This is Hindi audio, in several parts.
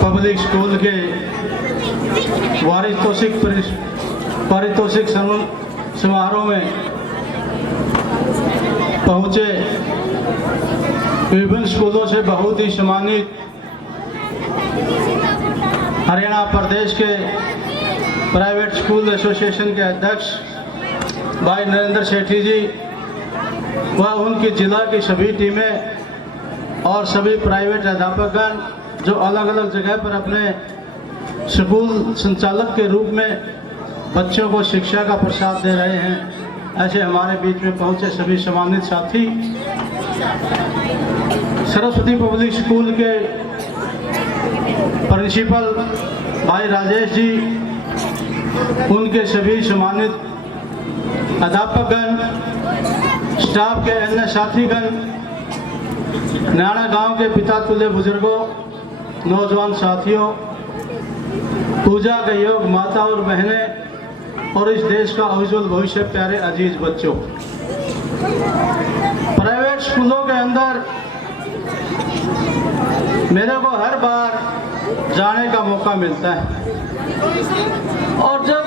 पब्लिक स्कूल के पारितोषिक समारोह में पहुंचे विभिन्न स्कूलों से बहुत ही सम्मानित हरियाणा प्रदेश के प्राइवेट स्कूल एसोसिएशन के अध्यक्ष भाई नरेंद्र सेठी जी व उनकी जिला की सभी टीमें और सभी प्राइवेट अध्यापकगण जो अलग अलग जगह पर अपने स्कूल संचालक के रूप में बच्चों को शिक्षा का प्रसाद दे रहे हैं, ऐसे हमारे बीच में पहुंचे सभी सम्मानित साथी, सरस्वती पब्लिक स्कूल के प्रिंसिपल भाई राजेश जी, उनके सभी सम्मानित अध्यापकगण, स्टाफ के अन्य साथीगण, नाना गांव के पिता तुल्य बुजुर्गों, नौजवान साथियों, पूजा के योग माता और बहनें और इस देश का उज्जवल भविष्य प्यारे अजीज बच्चों, प्राइवेट स्कूलों के अंदर मेरे को हर बार जाने का मौका मिलता है और जब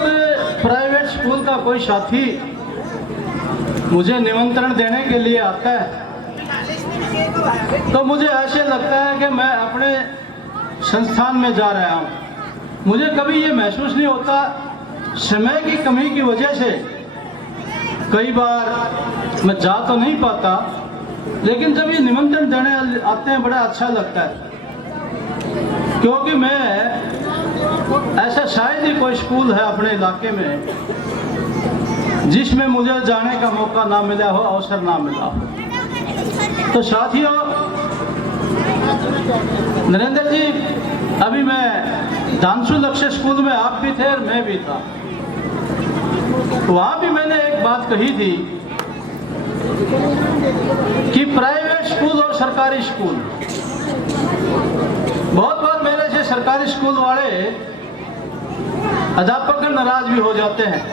प्राइवेट स्कूल का कोई साथी मुझे निमंत्रण देने के लिए आता है तो मुझे ऐसे लगता है कि मैं अपने संस्थान में जा रहा हूँ। मुझे कभी ये महसूस नहीं होता, समय की कमी की वजह से कई बार मैं जा तो नहीं पाता, लेकिन जब ये निमंत्रण देने आते हैं बड़ा अच्छा लगता है, क्योंकि मैं ऐसा शायद ही कोई स्कूल है अपने इलाके में जिसमें मुझे जाने का मौका ना मिला हो, अवसर ना मिला हो। तो साथियों, नरेंद्र जी, अभी मैं धानसू लक्ष्य स्कूल में आप भी थे और मैं भी था, वहां भी मैंने एक बात कही थी कि प्राइवेट स्कूल और सरकारी स्कूल, बहुत बार मेरे से सरकारी स्कूल वाले अध्यापक नाराज भी हो जाते हैं,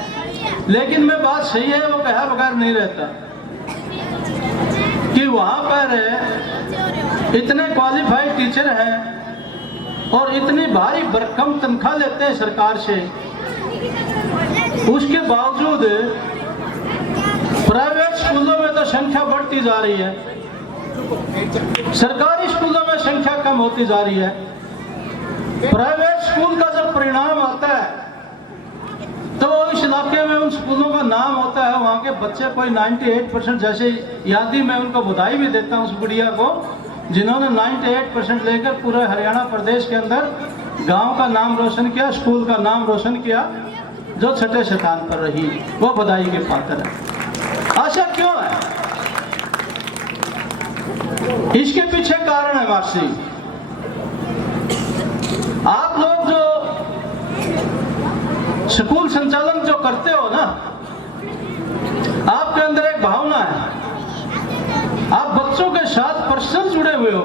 लेकिन मैं बात सही है वो कहा बगैर नहीं रहता कि वहाँ पर इतने क्वालिफाइड टीचर हैं और इतनी भारी भरकम तनख्वाह लेते हैं सरकार से, उसके बावजूद प्राइवेट स्कूलों में तो संख्या बढ़ती जा रही है, सरकारी स्कूलों में संख्या कम होती जा रही है। प्राइवेट स्कूल का जब परिणाम आता है तो इस इलाके में उन स्कूलों का नाम होता है, वहाँ के बच्चे कोई 98% जैसे यादी, मैं उनको बधाई भी देता हूँ उस गुड़िया को जिन्होंने 98% लेकर पूरे हरियाणा प्रदेश के अंदर गांव का नाम रोशन किया, स्कूल का नाम रोशन किया, जो छठे स्थान पर रही, वो बधाई के पात्र है। ऐसा क्यों है? इसके पीछे कारण है मासी, आप लोग जो स्कूल संचालन जो करते हो ना, आपके अंदर एक भावना है, आप बच्चों के साथ पर्सनल जुड़े हुए हो,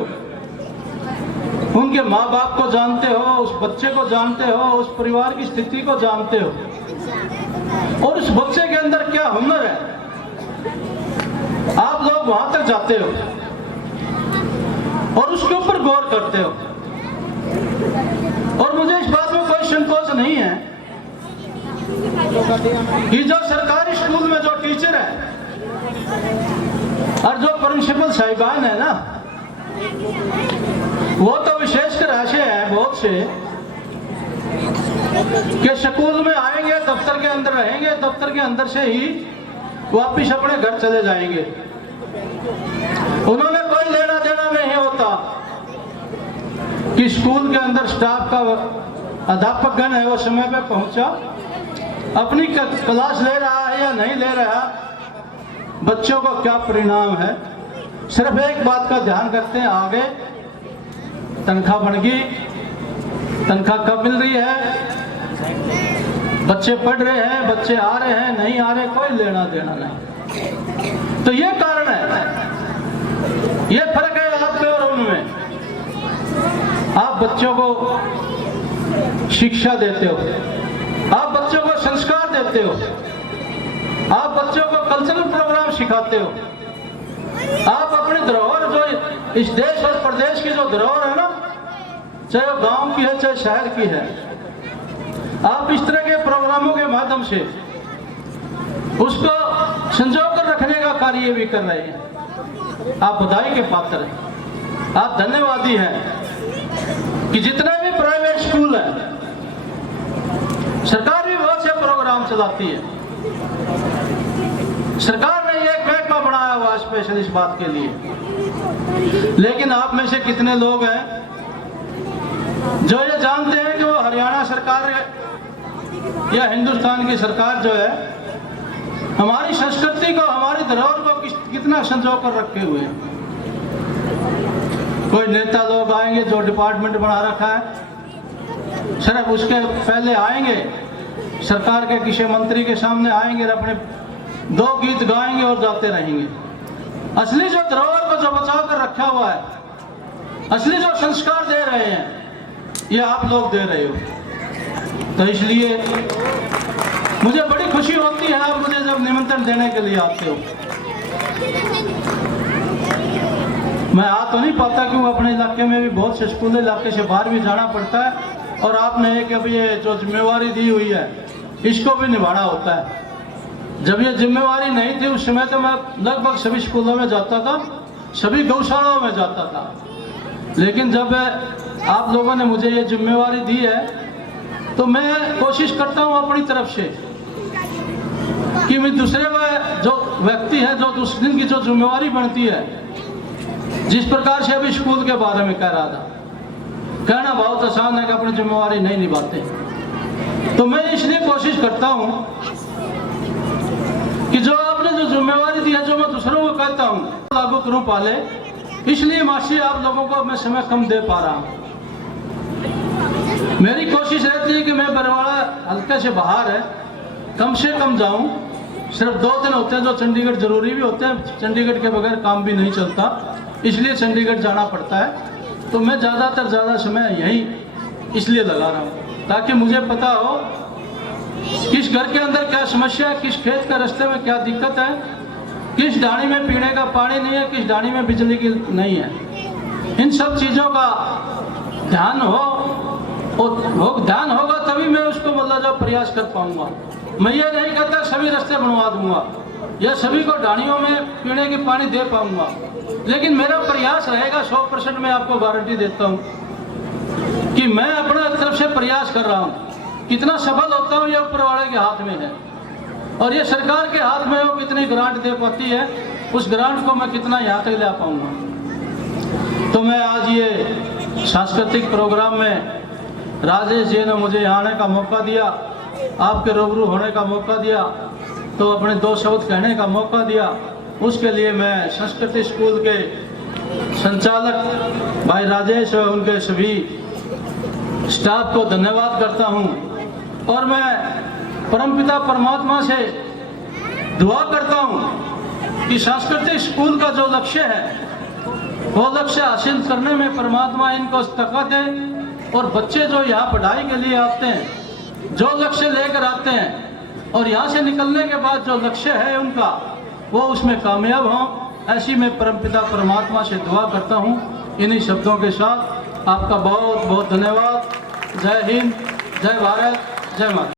उनके माँ बाप को जानते हो, उस बच्चे को जानते हो, उस परिवार की स्थिति को जानते हो और उस बच्चे के अंदर क्या हुनर है, आप लोग वहां तक जाते हो और उसके ऊपर गौर करते हो। और मुझे इस बात में कोई संकोच नहीं है कि जो सरकारी स्कूल में जो टीचर है और जो प्रिंसिपल साहिबान है ना, वो तो विशेषकर ऐसे हैं बहुत से कि स्कूल में आएंगे, दफ्तर के अंदर रहेंगे, दफ्तर के अंदर से ही वापिस अपने घर चले जाएंगे, उन्होंने कोई लेना देना नहीं होता कि स्कूल के अंदर स्टाफ का अध्यापकगण है वो समय पे पहुंचा, अपनी क्लास ले रहा है या नहीं ले रहा, बच्चों को क्या परिणाम है, सिर्फ एक बात का ध्यान करते हैं, आगे तनख्वाह बढ़ गई, तनख्वाह कब मिल रही है, बच्चे पढ़ रहे हैं, बच्चे आ रहे हैं, नहीं आ रहे, कोई लेना देना नहीं। तो ये कारण है, ये फर्क है आप में और उनमें। आप बच्चों को शिक्षा देते हो, आप बच्चों को संस्कार देते हो, आप बच्चों को कल्चरल प्रोग्राम सिखाते हो, आप अपनी धरोहर जो इस देश और प्रदेश की जो धरोहर है ना, चाहे वो गांव की है चाहे शहर की है, आप इस तरह के प्रोग्रामों के माध्यम से उसको संजो कर रखने का कार्य भी कर रहे हैं। आप बधाई के पात्र हैं, आप धन्यवादी हैं कि जितने भी प्राइवेट स्कूल है, सरकार भी बहुत से प्रोग्राम चलाती है। सरकार ने एक महकमा बनाया हुआ स्पेशल इस बात के लिए, लेकिन आप में से कितने लोग हैं जो ये जानते हैं कि वो हरियाणा सरकार या हिंदुस्तान की सरकार जो है हमारी संस्कृति को, हमारी धरोहर को कितना संजो कर रखे हुए हैं। कोई नेता लोग आएंगे जो डिपार्टमेंट बना रखा है, सिर्फ उसके पहले आएंगे सरकार के किसी मंत्री के सामने आएंगे, अपने 2 गीत गाएंगे और जाते रहेंगे। असली जो धरोहर को जो बचा कर रखा हुआ है, असली जो संस्कार दे रहे हैं, ये आप लोग दे रहे हो। तो इसलिए मुझे बड़ी खुशी होती है आप मुझे जब निमंत्रण देने के लिए आते हो। मैं आ तो नहीं पाता क्योंकि अपने इलाके में भी बहुत से स्कूल इलाके से बाहर भी जाना पड़ता है, और आपने एक अभी ये जो जिम्मेवारी दी हुई है इसको भी निभाना होता है। जब ये जिम्मेवारी नहीं थी उस समय तो मैं लगभग सभी स्कूलों में जाता था, सभी गौशालाओं में जाता था, लेकिन जब आप लोगों ने मुझे ये जिम्मेवारी दी है तो मैं कोशिश करता हूँ अपनी तरफ से कि मैं दूसरे में जो व्यक्ति है, जो उस दिन की जो जिम्मेवारी बनती है, जिस प्रकार से अभी स्कूल के बारे में कह रहा था, कहना बहुत आसान है कि अपनी जिम्मेवारी नहीं निभाते, तो मैं इसलिए कोशिश करता हूँ कि जो आपने जो जिम्मेवारी दी है, जो मैं दूसरों को कहता हूँ लागू करूँ पाले। इसलिए मासी आप लोगों को मैं समय कम दे पा रहा हूँ। मेरी कोशिश रहती है कि मैं बरवाड़ा हल्के से बाहर है कम से कम जाऊं। सिर्फ 2 दिन होते हैं जो चंडीगढ़ जरूरी भी होते हैं, चंडीगढ़ के बगैर काम भी नहीं चलता, इसलिए चंडीगढ़ जाना पड़ता है। तो मैं ज़्यादातर समय यहीं इसलिए लगा रहा हूँ ताकि मुझे पता हो किस घर के अंदर क्या समस्या है, किस खेत के रास्ते में क्या दिक्कत है, किस ढाणी में पीने का पानी नहीं है, किस ढाणी में बिजली की नहीं है। इन सब चीज़ों का ध्यान हो, और ध्यान होगा तभी मैं उसको मतलब जो प्रयास कर पाऊंगा। मैं ये नहीं कहता सभी रास्ते बनवा दूंगा या सभी को ढाणियों में पीने की पानी दे पाऊंगा, लेकिन मेरा प्रयास रहेगा 100%। मैं आपको गारंटी देता हूँ कि मैं अपने तरफ से प्रयास कर रहा हूँ। कितना सफल होता हूँ ये ऊपर वाले के हाथ में है, और ये सरकार के हाथ में वो कितनी ग्रांट दे पाती है, उस ग्रांट को मैं कितना यहाँ तक ले पाऊंगा। तो मैं आज ये सांस्कृतिक प्रोग्राम में राजेश जी ने मुझे यहाँ आने का मौका दिया, आपके रूबरू होने का मौका दिया, तो अपने 2 शब्द कहने का मौका दिया, उसके लिए मैं संस्कृति स्कूल के संचालक भाई राजेश और उनके सभी स्टाफ को धन्यवाद करता हूँ। और मैं परमपिता परमात्मा से दुआ करता हूँ कि सांस्कृतिक स्कूल का जो लक्ष्य है वो लक्ष्य हासिल करने में परमात्मा इनको ताकत दे, और बच्चे जो यहाँ पढ़ाई के लिए आते हैं, जो लक्ष्य लेकर आते हैं, और यहाँ से निकलने के बाद जो लक्ष्य है उनका, वो उसमें कामयाब हों, ऐसी मैं परमपिता परमात्मा से दुआ करता हूँ। इन्हीं शब्दों के साथ आपका बहुत बहुत धन्यवाद। जय हिंद, जय भारत, जय माता।